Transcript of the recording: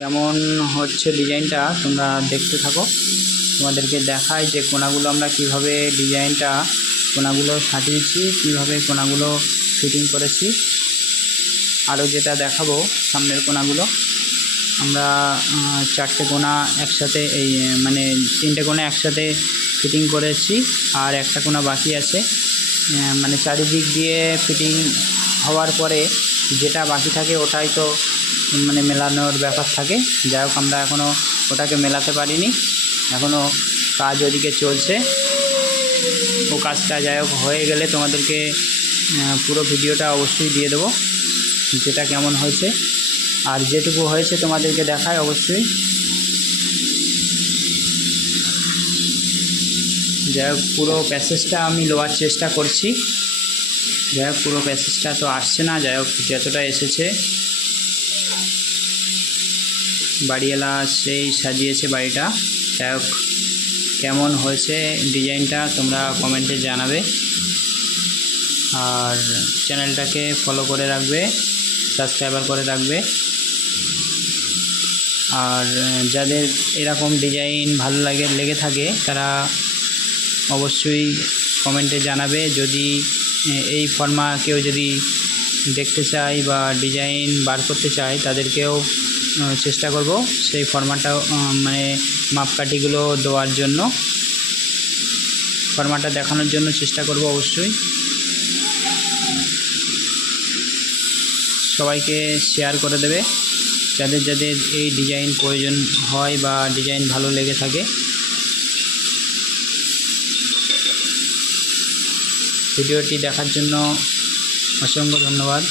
কেমন হচ্ছে ডিজাইনটা তোমরা দেখতে থাকো। তোমাদেরকে দেখাই যে কোনাগুলো আমরা কিভাবে ডিজাইনটা কোনাগুলো সাজিয়েছি, কিভাবে কোনাগুলো ফিটিং করেছি। আরও যেটা দেখাবো সামনের কোনাগুলো আমরা চারটে কোনা একসাথে মানে তিনটে কোনা একসাথে ফিটিং করেছি আর একটা কোনা বাকি আছে। মানে চারিদিক দিয়ে ফিটিং হওয়ার পরে যেটা বাকি থাকে ওটাই তো মানে মেলানোর ব্যাপার থাকে। যাই হোক আমরা এখনও ওটাকে মেলাতে পারিনি, এখনও কাজ ওদিকে চলছে। ও কাজটা যাই হোক হয়ে গেলে তোমাদেরকে পুরো ভিডিওটা অবশ্যই দিয়ে দেবো যেটা কেমন হয়েছে, আর যেটুকু হয়েছে তোমাদেরকে দেখায় অবশ্যই। যাই হোক পুরো প্যাসেজটা আমি নেওয়ার চেষ্টা করছি। যাই হোক পুরো প্যাসেজটা তো আসছে না, যাই হোক যতটা এসেছে বাড়িওয়ালা সেই সাজিয়েছে বাড়িটা। যাই হোক কেমন হয়েছে ডিজাইনটা তোমরা কমেন্টে জানাবে, আর চ্যানেলটাকে ফলো করে রাখবে, সাবস্ক্রাইবার করে রাখবে। আর যাদের এরকম ডিজাইন ভালো লেগে থাকে তারা অবশ্যই কমেন্টে জানাবে। যদি এই ফর্মা কেউ যদি দেখতে চায় বা ডিজাইন বার করতে চায় তাদেরকেও চেষ্টা করব সেই ফর্মাটা মানে মাপকাঠিগুলো দেওয়ার জন্য, ফর্মাটা দেখানোর জন্য চেষ্টা করব অবশ্যই। সবাইকে শেয়ার করে দেবে যাদের যাদের এই ডিজাইন প্রয়োজন হয় বা ডিজাইন ভালো লেগে থাকে। ভিডিওটি দেখার জন্য অসংখ্য ধন্যবাদ।